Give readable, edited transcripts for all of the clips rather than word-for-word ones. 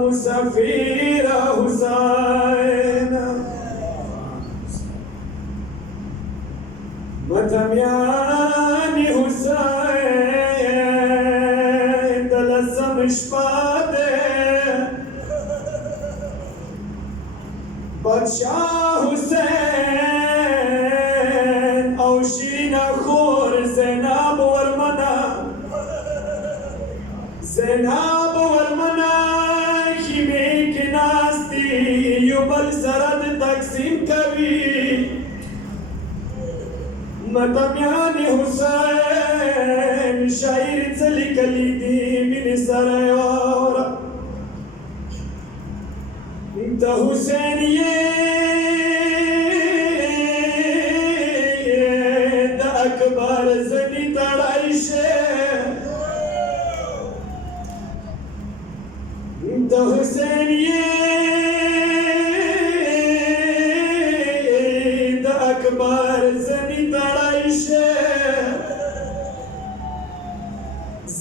مسافر حسين متمياني حسين دلسم شپاده بادشاہ حسین او شیرین خور زینب ورمنا زینب ورمنا خیمه کی ناستی یو بل سرد تقسیم کوي متمیان حسین شاعر چلی کلی دی من سره وارا انت حسین د اکبر زنی تړایشه انت حسین د اکبر زنی تړایشه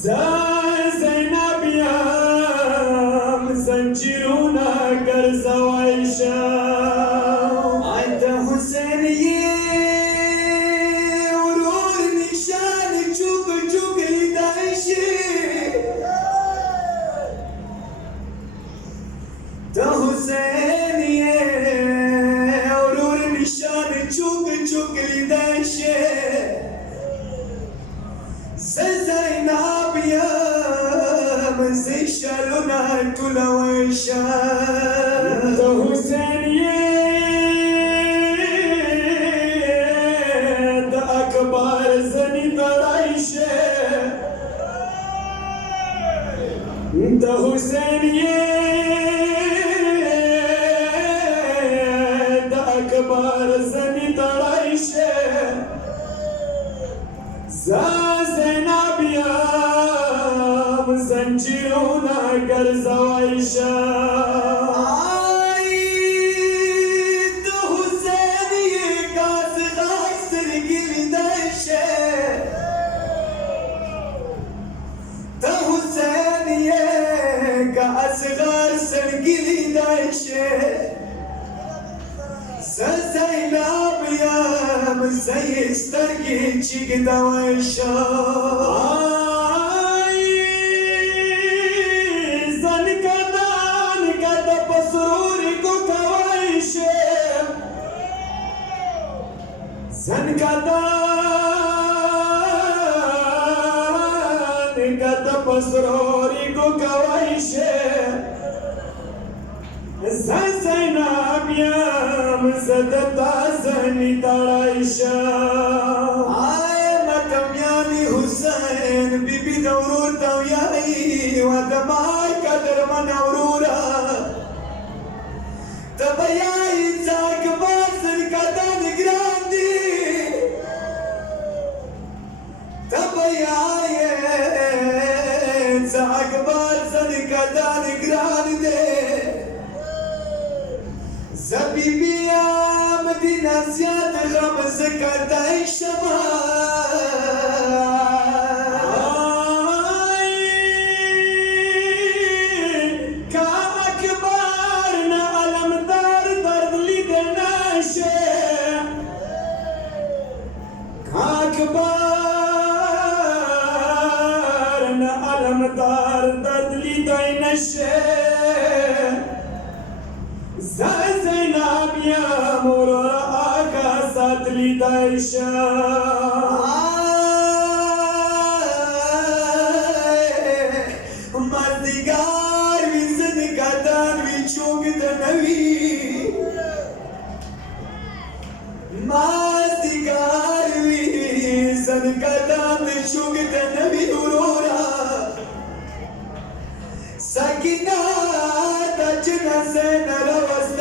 زینب یم زنجیرونه ګرځوایشه انت حسین ورور نشان چوک چوک لیدایشه تا حسین ورور نشان چوک چوک لیدایشه زینب یم زیشالونه ټولویشه تا حسین د اکبر زنی تړایشه د حسین د اکبر زنی تړایشه زینب یم زنجیرونه ګرځوایشه د حسین ګاز غاز سترګې لیدایشه د حسین ګاز غاز سترګې لیدایشه زینب یم زی سترګې چیږدوایشه زنکدان کد په سرور ګوکوایشه زنکدان کد په سرور ګوکوایشه زینب یم زدتا زنی تړایشه متمیانی حسین بی بی د ورور ته ویایي وزما قدرمن وروره ته به یایي چې اکبر زنکدان ګران دي ته به یایي چې اکبر زنکدان ګران دي زبیبی یم دی نزیاد غم زکردای شما که اکبر نه علمدار درد لیده نشه که اکبر نه علمدار درد لیده نشه زینب یم ورور آقا سات لیدایشه مردگار وی زنکدان وی چوک دنوی مردگار وی زنکدان وی چوک دنوی ورورا سکینه د جنازه نه راوځي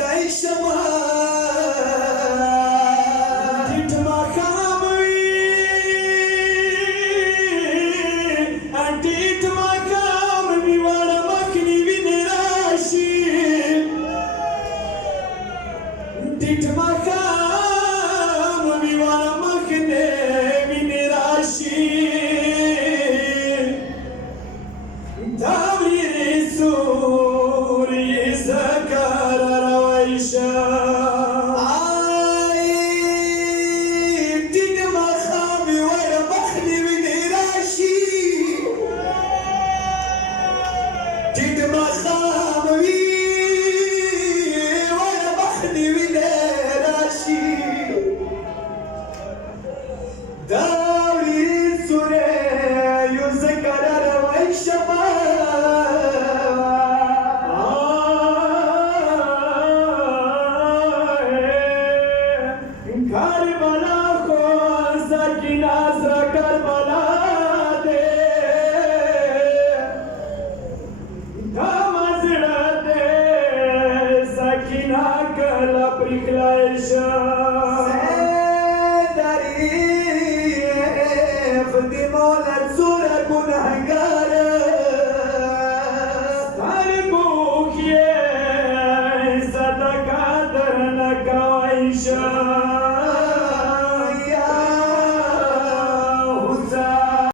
Aisha